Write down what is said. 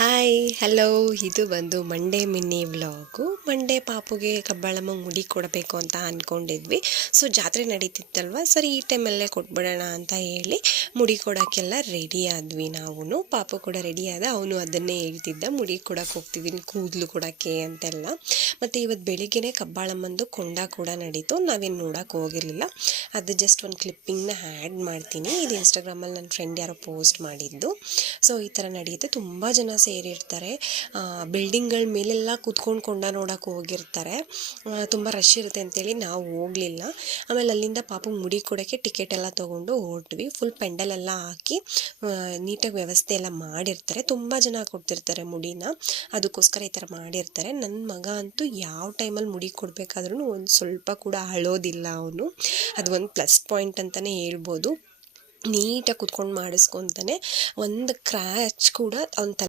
Hi hello, ಇದು ಬಂದು Monday mini vlog. Monday ಪಾಪುಗೆ ಕಬ್ಬಾಳಮ್ಮಂಗೆ ಮುಡಿ ಕೊಡಬೇಕು ಅಂತ ಅಂದ್ಕೊಂಡಿದ್ವಿ. ಸೊ ಜಾತ್ರೆ ನಡೀತಿತ್ತಲ್ವ, ಸರಿ ಈ ಟೈಮಲ್ಲೇ ಕೊಟ್ಬಿಡೋಣ ಅಂತ ಹೇಳಿ ಮುಡಿ ಕೊಡೋಕ್ಕೆಲ್ಲ ರೆಡಿ ಆದ್ವಿ. ನಾವು ಪಾಪು ಕೂಡ ರೆಡಿ ಆದ, ಅವನು ಅದನ್ನೇ ಹೇಳ್ತಿದ್ದ, ಮುಡಿ ಕೊಡೋಕೆ ಹೋಗ್ತಿದ್ದೀನಿ ಕೂದಲು ಕೊಡೋಕ್ಕೆ ಅಂತೆಲ್ಲ. ಮತ್ತು ಇವತ್ತು ಬೆಳಿಗ್ಗೆನೇ ಕಬ್ಬಾಳಮ್ಮಂದು ಕೊಂಡ ಕೂಡ ನಡೀತು, ನಾವೇನು ನೋಡೋಕೆ ಹೋಗಿರಲಿಲ್ಲ. ಅದು ಜಸ್ಟ್ ಒಂದು ಕ್ಲಿಪ್ಪಿಂಗ್ನ ಆ್ಯಡ್ ಮಾಡ್ತೀನಿ, ಇದು ಇನ್ಸ್ಟಾಗ್ರಾಮಲ್ಲಿ ನನ್ನ ಫ್ರೆಂಡ್ ಯಾರೋ ಪೋಸ್ಟ್ ಮಾಡಿದ್ದು. ಸೊ ಈ ಥರ ನಡೆಯುತ್ತೆ, ತುಂಬ ಜನ ಸೇರಿರ್ತಾರೆ. ಬಿಲ್ಡಿಂಗ್ಗಳ ಮೇಲೆಲ್ಲ ಕೂತ್ಕೊಂಡು ಕೊಂಡ ನೋಡೋಕೆ ಹೋಗಿರ್ತಾರೆ. ತುಂಬ ರಶ್ ಇರುತ್ತೆ ಅಂತೇಳಿ ನಾವು ಹೋಗಲಿಲ್ಲ. ಆಮೇಲೆ ಅಲ್ಲಿಂದ ಪಾಪು ಮುಡಿ ಕೊಡೋಕ್ಕೆ ಟಿಕೆಟ್ ಎಲ್ಲ ತೊಗೊಂಡು ಹೊರಟ್ವಿ. ಫುಲ್ ಪೆಂಡಲೆಲ್ಲ ಹಾಕಿ ನೀಟಾಗಿ ವ್ಯವಸ್ಥೆ ಎಲ್ಲ ಮಾಡಿರ್ತಾರೆ. ತುಂಬ ಜನ ಕೊಡ್ತಿರ್ತಾರೆ ಮುಡಿನ, ಅದಕ್ಕೋಸ್ಕರ ಈ ಥರ ಮಾಡಿರ್ತಾರೆ. ನನ್ನ ಮಗ ಅಂತೂ ಯಾವ ಟೈಮಲ್ಲಿ ಮುಡಿ ಕೊಡಬೇಕಾದ್ರೂ ಒಂದು ಸ್ವಲ್ಪ ಕೂಡ ಅಳೋದಿಲ್ಲ ಅವನು. ಅದು ಒಂದು ಪ್ಲಸ್ ಪಾಯಿಂಟ್ ಅಂತಲೇ ಹೇಳ್ಬೋದು. ನೀಟಾಗಿ ಕುತ್ಕೊಂಡು ಮಾಡಿಸ್ಕೊತಾನೆ, ಒಂದು ಕ್ರ್ಯಾಚ್ ಕೂಡ ಅವ್ನ